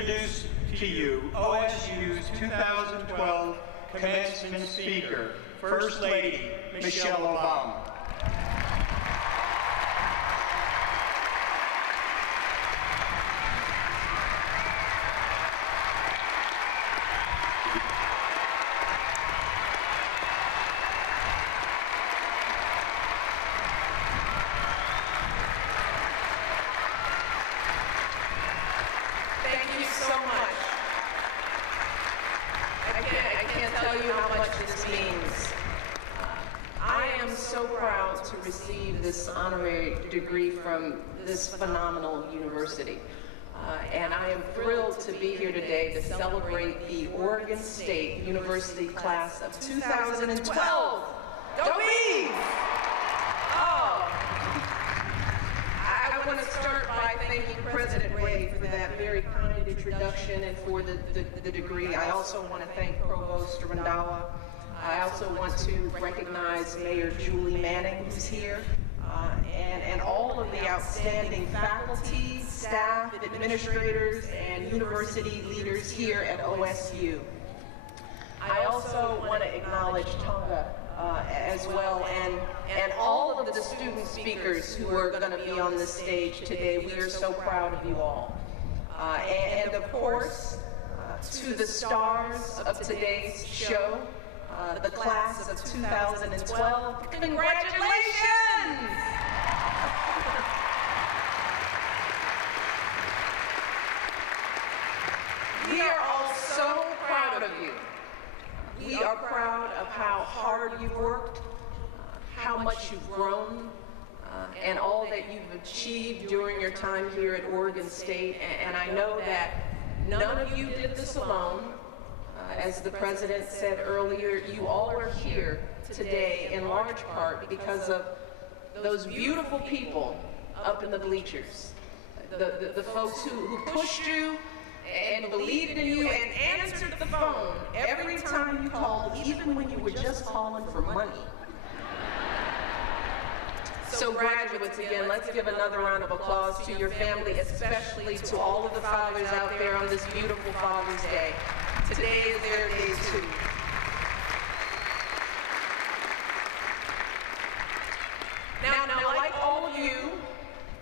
introduce to you OSU's 2012 commencement speaker, First Lady Michelle Obama. This honorary degree from this phenomenal university. And I am thrilled to be here today to celebrate the Oregon State University class of 2012. Go Bees! Oh! I want to start by thanking President Ray for that very kind introduction and for the degree. I also want to thank Provost Randawa. I also want to recognize Mayor Julie Manning, who's here. And all of the outstanding faculty, staff, administrators, and university leaders here at OSU. I also want to acknowledge Tonga as well, and all of the student speakers who are going to be on this stage today. We are so proud of you all. And of course, to the stars of today's show, the class of 2012, congratulations! We are all so proud of you. We are proud of how hard you've worked, how much you've grown, and all that you've achieved during your time here at Oregon State. And I know that none of you did this alone. As the President said earlier, you all are here today in large part because of those beautiful people up in the bleachers, the folks who pushed you and believed in you and answered the phone every time you called, even when you were just calling for money. So graduates, again, let's give another round of applause to your family, especially to all of the fathers out there on this beautiful Father's Day. Today is their day too. Now, like all of you,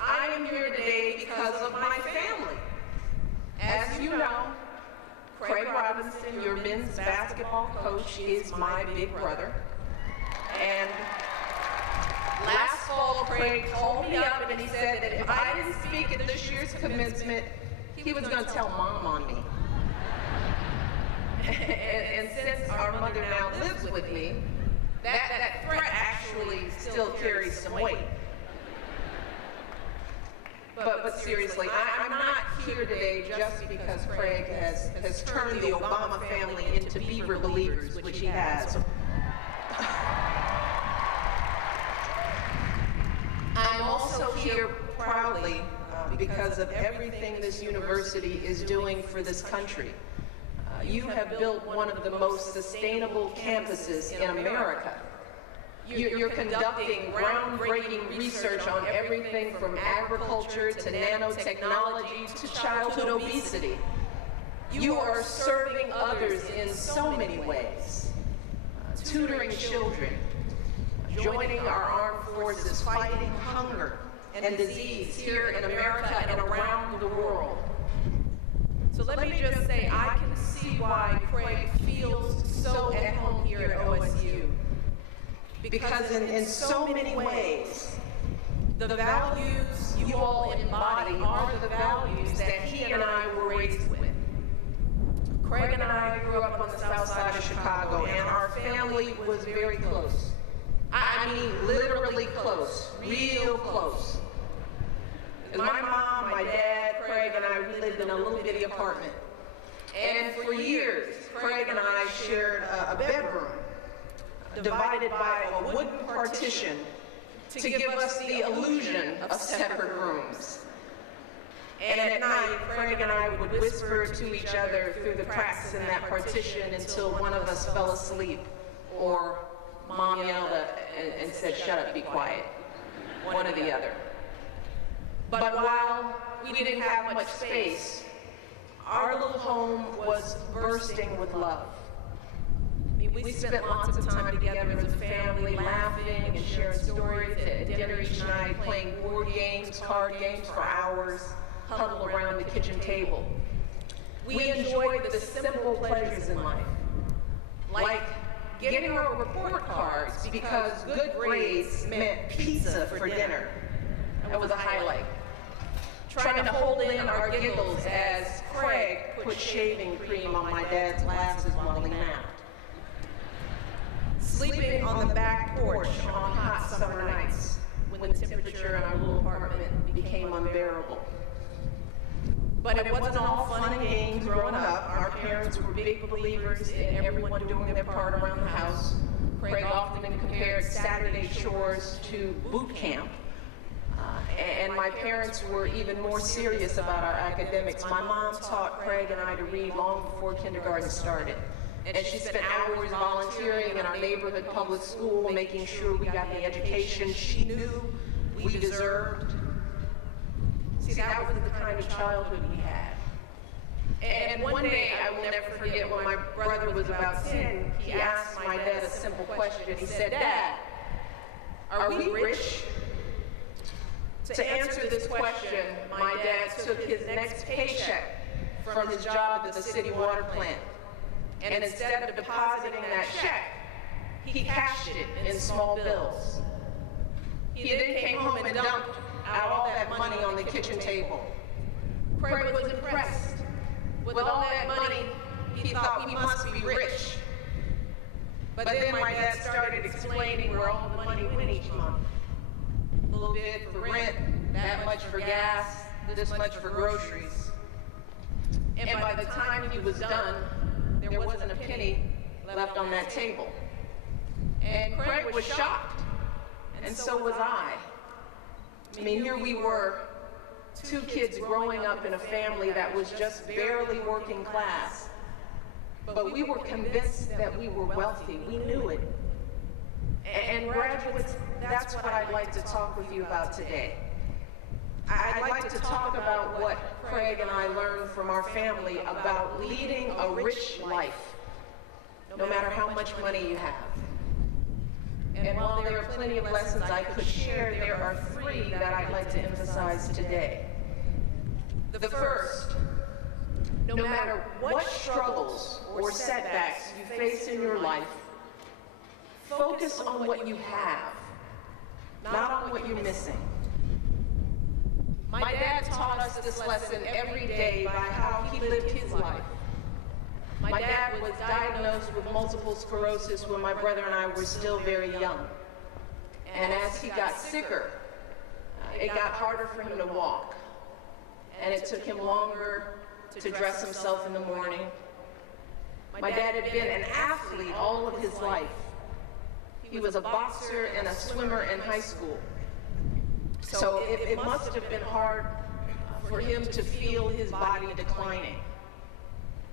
I am here today because of my family. As you know, Craig Robinson, your men's basketball coach, is my big brother. And last fall, Craig called me up and he said that if I didn't speak at this year's commencement, he was going to tell Mom on me. And since our mother now lives with me, that threat actually still carries some weight. But seriously, I'm not here today just because Craig has turned the Obama family into Beaver believers, which he has. I'm also here proudly because of everything this university is doing for this country. You have built one of the most sustainable campuses in America. You're conducting groundbreaking research on everything from agriculture to nanotechnology to childhood obesity. You are serving others in so many ways. Tutoring children, joining our armed forces, fighting hunger and disease here in America and around the world. So let me just say, I can see why Craig feels so at home here at OSU. Because in so many ways, the values you all embody are the values that he and I were raised with. Craig and I grew up on the south side of Chicago, and our family was very close. I mean, literally close, real close. My mom, my dad, Craig, and I, we lived in a little bitty apartment. And for years, Craig and I shared a bedroom divided by a wooden partition to give us the illusion of separate rooms. And at night, Craig and I would whisper to each other through the cracks in that partition until one of us fell asleep, or Mom yelled and said, "Shut up, be quiet," one or the other. But while we didn't have much space, our little home was bursting with love. We spent lots of time together as a family, laughing and sharing stories at dinner each night, playing board games, card games for hours, huddled around the kitchen table. We enjoyed the simple pleasures in life, like getting our report cards because good grades meant pizza for dinner. That was a highlight. Trying to hold in our giggles as Craig put shaving cream on my dad's glasses while he napped. Sleeping on the back porch on hot summer nights when the temperature in our little apartment became unbearable. But it wasn't all fun and games growing up. Our parents were big believers in everyone doing their part around the house. Craig often compared Saturday chores to boot camp. And my parents were even more serious about our academics. My mom taught Craig and I to read long before kindergarten started. And she spent hours volunteering in our neighborhood public school, making sure we got the education she knew we deserved. See, that was the kind of childhood we had. And one day, I will never forget, when my brother was about 10, he asked my dad a simple question. He said, "Dad, are we rich?" To answer this question, my dad took his next paycheck from his job at the city water plant. And instead of depositing that check, he cashed it in small bills. He then came home and dumped out all that money on the kitchen table. Craig was impressed. With all that money, he thought we must be rich. But then my dad started explaining where all the money went each month. A little bit for rent, that much for gas, this much for groceries. And by the time he was done, there wasn't a penny left on that table. And Craig was shocked, and so was I. I mean, here we were, two kids growing up in a family that was just barely working class. But we were convinced that we were wealthy. We knew it. And graduates, that's what I'd like to talk with you about today. I'd like to talk about what Craig and I learned from our family about leading a rich life, no matter how much money you have. And while there are plenty of lessons I could share, there are three that I'd like to emphasize today. The first, no matter what struggles or setbacks you face in your life, focus on what you have, not on what you're missing. My dad taught us this lesson every day by how he lived his life. My dad was diagnosed with multiple sclerosis when my brother and I were still very young. And as he got sicker, it got harder for him to walk. And it took him longer to dress himself in the morning. My dad had been an athlete all of his life. He was a boxer and a swimmer in high school. So it must have been hard for him to feel his body declining,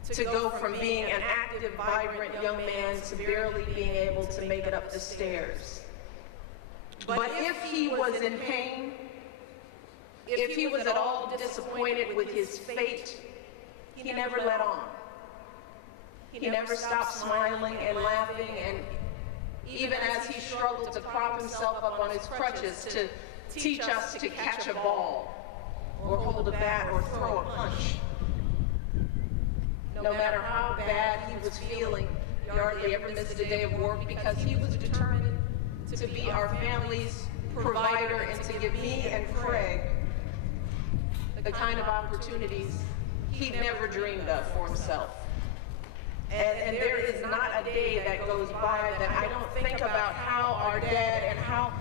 to go from being an active, vibrant young man to barely being able to make it up the stairs. But if he was in pain, if he was at all disappointed with his fate, he never let on. He never stopped smiling and laughing, and even as he struggled to prop himself up on his crutches to teach us to catch a ball, or hold a bat, or throw a punch. No matter how bad he was feeling, he hardly ever missed a day of work because he was determined to be our family's provider and to give me and Craig the kind of opportunities he never dreamed of for himself. And there is not a day that goes by that I don't think about how our dad and how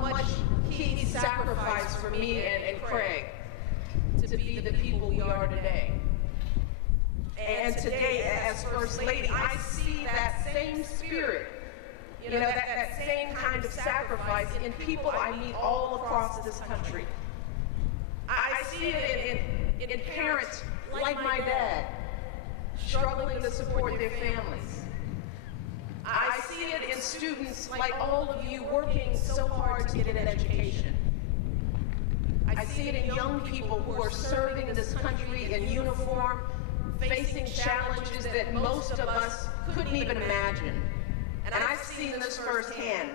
much he sacrificed for me and Craig to be the people we are today. And today, as First Lady, I see that same spirit, that same kind of sacrifice in people I meet all across this country. I see it in parents like my dad, struggling to support their families. I see it in students like all of you working so hard to get an education. I see it in young people who are serving this country in uniform, facing challenges that most of us couldn't even imagine. And I've seen this firsthand,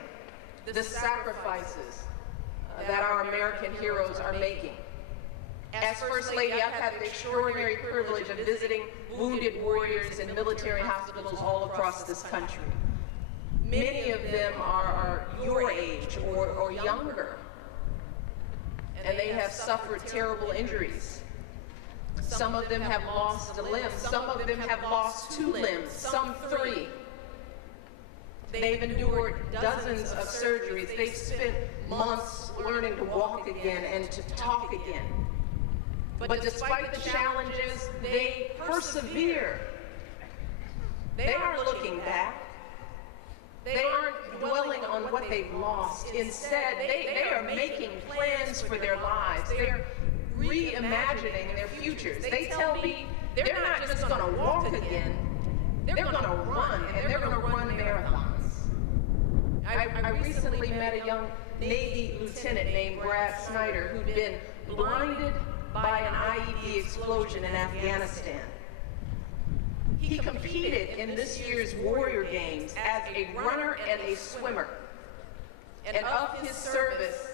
the sacrifices that our American heroes are making. As First Lady, I've had the extraordinary privilege of visiting wounded warriors in military hospitals all across this country. Many of them are your age or younger, and they have suffered terrible injuries. Some of them have lost a limb. Some of them have lost 2 limbs, some 3. They've endured dozens of surgeries. They've spent months learning to walk again and to talk again. But despite the challenges, they persevere. They aren't looking back. They aren't dwelling on what they've lost. Instead, they are making plans for their lives. They're reimagining their futures. They tell me they're not just going to walk again, they're going to run, and they're going to run marathons. I recently met a young Navy lieutenant named Brad Snyder who'd been blinded by an IED explosion in Afghanistan. He competed in this year's Warrior Games as a runner and a swimmer. And of his service,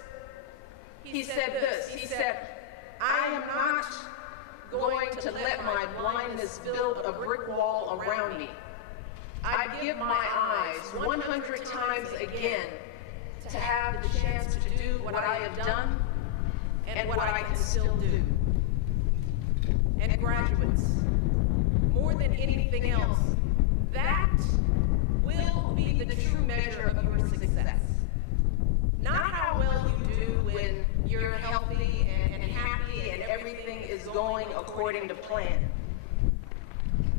he said this, he said, "I am not going to let my blindness build a brick wall around me. I give my eyes 100 times again to have the chance to do what I have done and what I can still do." And graduates, more than anything else, that will be the true measure of your success. Not how well you do when you're healthy and happy and everything is going according to plan.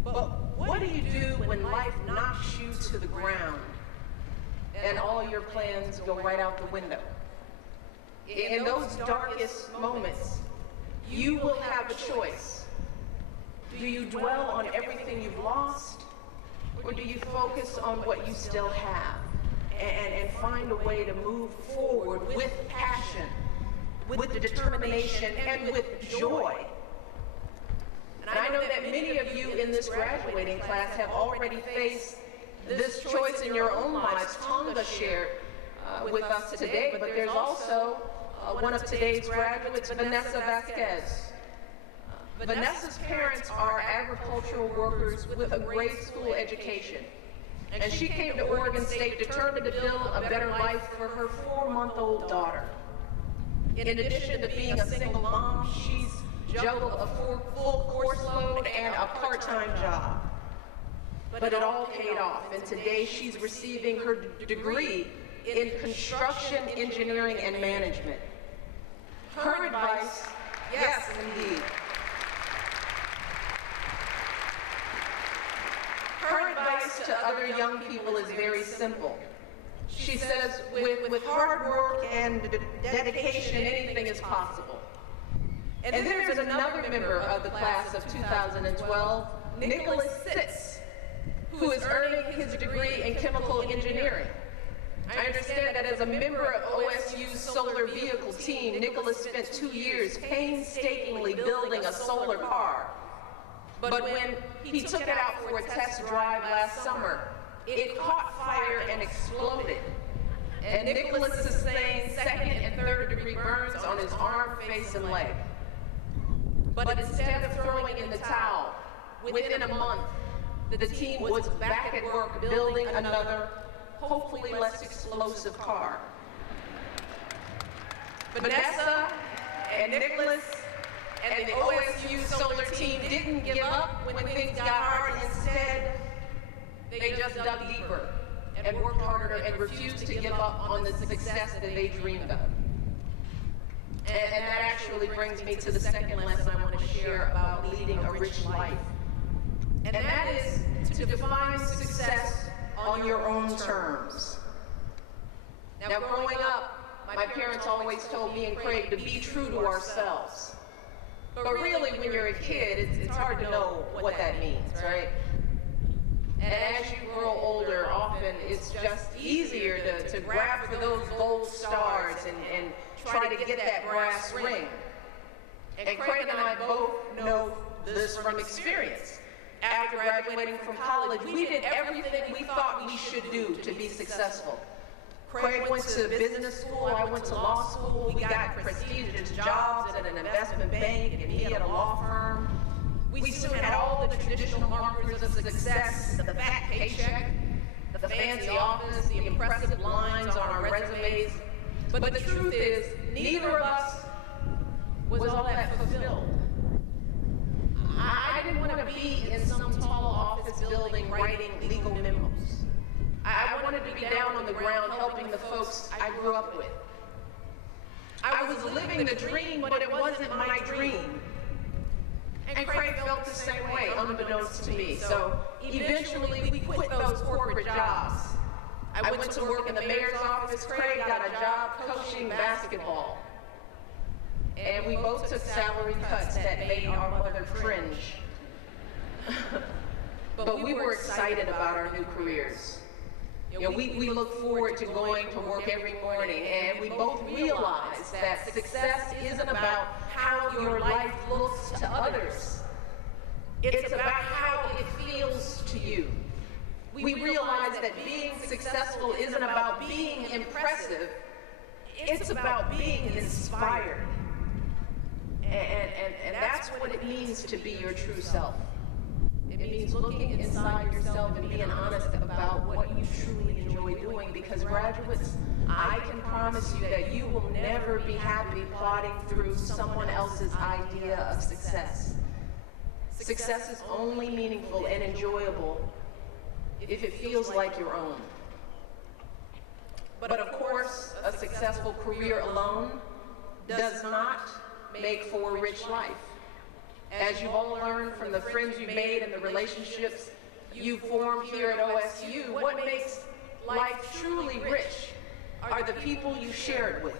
But what do you do when life knocks you to the ground and all your plans go right out the window? In those darkest moments, you will have a choice. Do you dwell on everything you've lost, or do you focus on what you still have and find a way to move forward with passion, with determination, and with joy? And I know that many of you in this graduating class have already faced this choice in your own lives. Tonga shared with us today, but there's also one of today's graduates, Vanessa Vasquez. Vanessa's parents are agricultural workers with a grade school education. And she came to Oregon State determined to build a better life for her 4-month-old daughter. In addition to being a single mom, she's juggled a full course load and a part-time job. But it all paid off, and today she's receiving her degree in construction, engineering, and management. Her advice, yes, indeed. Her advice to other young people is very simple. She says, with hard work and dedication, anything is possible. And then there's another member of the class of 2012, Nicholas Sitz, who is earning his degree in chemical engineering. I understand that as a member of OSU's solar vehicle team, Nicholas spent 2 years painstakingly building a solar car. But when he took it out for a test drive last summer, it caught fire and exploded. And Nicholas sustained 2nd and 3rd degree burns on his arm, face, and leg. But instead of throwing in the towel, within a month, the team was back at work building another, hopefully less explosive car. Vanessa and Nicholas and the OSU solar team didn't give up when things got hard. Instead, they just dug deeper and worked harder and refused to give up on the success that they dreamed of. And that actually brings me to the second lesson I want to share about leading a rich life. And that is to define success on your own terms. Now, growing up, my parents always told me and Craig to be true to ourselves. But really, when you're a kid, it's hard to know what that means, right? And as you grow older, often it's just easier to grab for those gold stars and try to get that brass ring. And Craig and I both know this from experience. After graduating from college, we did everything we thought we should do to be successful. Craig went to business school, I went to law school, we got prestigious jobs at an investment bank, and he at a law firm. We still had all the traditional markers of success, the fat paycheck, the fancy office, the impressive lines on our resumes. But the truth is, neither of us was all that fulfilled. I didn't want to be in some tall office building writing legal memos. I wanted to be down on the ground helping the folks I grew up with. I was living the dream, but it wasn't my dream. And Craig felt the same way, unbeknownst to me. So eventually we quit those corporate jobs. I went to work in the mayor's office. Craig got a job coaching basketball. And we both took salary cuts that made our mother cringe. But we were excited about our new careers. We look forward to going to work every morning, and we both realize that success isn't about how your life looks to others. It's about how it feels to you. We realize that being successful isn't about being impressive, it's about being inspired. And that's what it means to be your true self. It means looking inside yourself and being honest about what you truly enjoy doing, because graduates, I can promise you that you will never be happy plodding through someone else's idea of success. Success is only meaningful and enjoyable if it feels like your own. But of course, a successful career alone does not make for a rich life. As you've all learned from the friends you've made and the relationships you've formed here at OSU, what makes life truly rich are the people you share it with.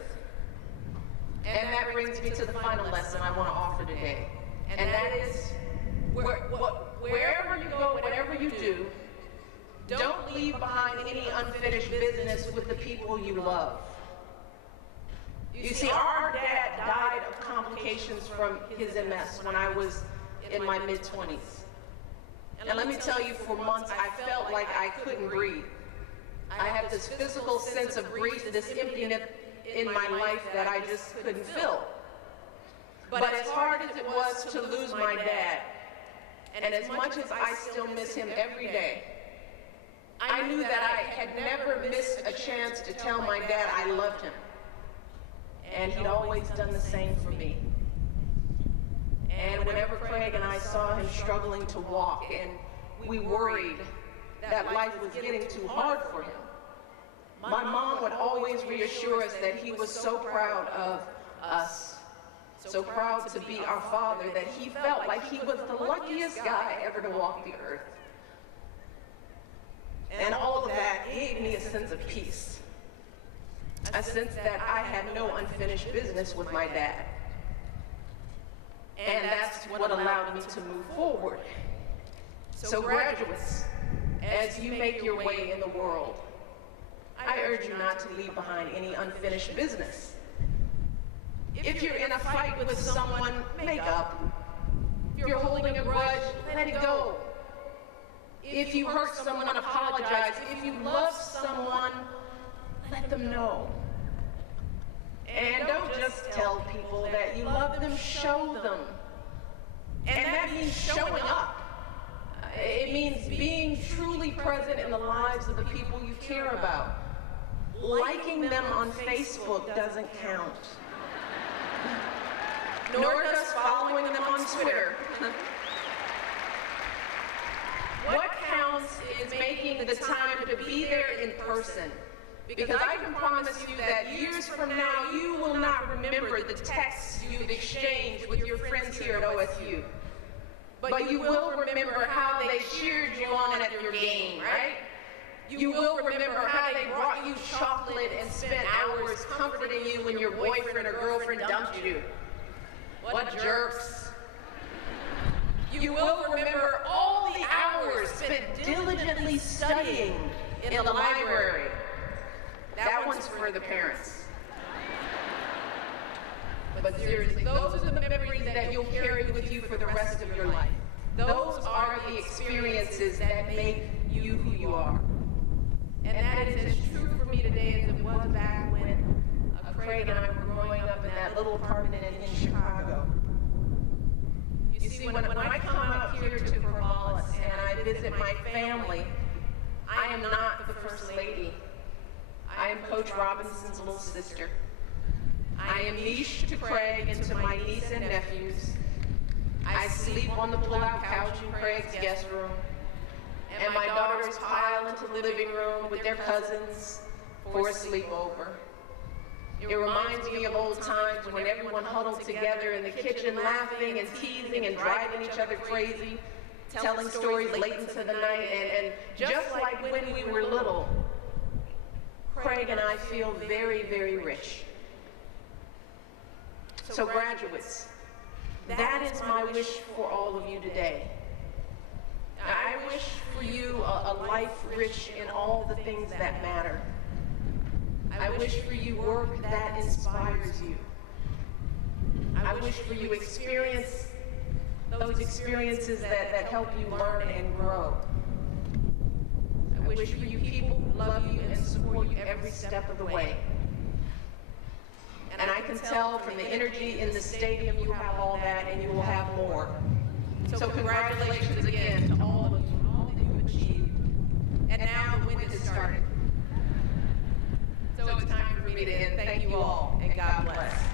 And that brings me to the final lesson I want to offer today. And that is, wherever you go, whatever you do, don't leave behind any unfinished business with the people you love. You see, our dad died of complications from his MS when I was in my mid-20s. And let me tell you, for months, I felt like I couldn't breathe. I had this physical sense of grief, this emptiness in my life that I just couldn't fill. But as hard as it was to lose my dad, and as much as I still miss him every day, I knew that I had never missed a chance to tell my dad I loved him. And he'd always done the same for me. And whenever Craig and I saw him struggling to walk, and we worried that life was getting too hard for him, my mom would always reassure us that he was so proud of us, so proud to be our father, that he felt like he was the luckiest guy ever to walk the earth. And all of that gave me a sense of peace. A sense that I had no unfinished business with my dad. And that's what allowed me to move forward. So graduates, as you make your way in the world, I urge you not to leave behind any unfinished business. If you're in a fight with someone, make up. If you're holding a grudge, let it go. If you hurt someone, apologize. If you love someone, let them know. And don't just tell people that you love them, show them. And that means showing up. It means being truly present in the lives of the people you care about. Liking them on Facebook doesn't count. Nor does following them on Twitter. What counts is making the time to be there in person. Because I can promise you that years from now, you will not remember the texts you've exchanged with your friends here at OSU. But you will remember how they cheered you on at your game, right? You will remember how they brought you chocolate and spent hours comforting you when your boyfriend or girlfriend dumped you. What jerks. You will remember all the hours spent diligently studying in the library. That one's for the parents. for the rest of your life. Those are the experiences that make you who you are. And that is as true for me today as it was back when Craig and I were growing up in that little apartment in Chicago. You see, when I come out here to KVAL and I visit my family, I am not the First Lady. I am Coach Robinson's little sister. I am niche to Craig and to my niece and nephews. I sleep on the pull-out couch in Craig's guest room. And my daughters pile into the living room with their cousins for a sleepover. It reminds me of old times when everyone huddled together in the kitchen laughing and teasing and driving each other crazy, telling stories late into the night, and just like when we were little, Craig and I feel very, very rich. So graduates, that is my wish for all of you today. I wish for you a life rich in all the things that matter. I wish for you work that inspires you. I wish for you those experiences that help you learn and grow. I wish for you people who love you and support you every step of the way. And I can tell from the energy in the stadium you have all that, and you will have more. So congratulations again to all of you, all that you've achieved. And now the win has started. So it's time for me to end. Thank you all, and God bless.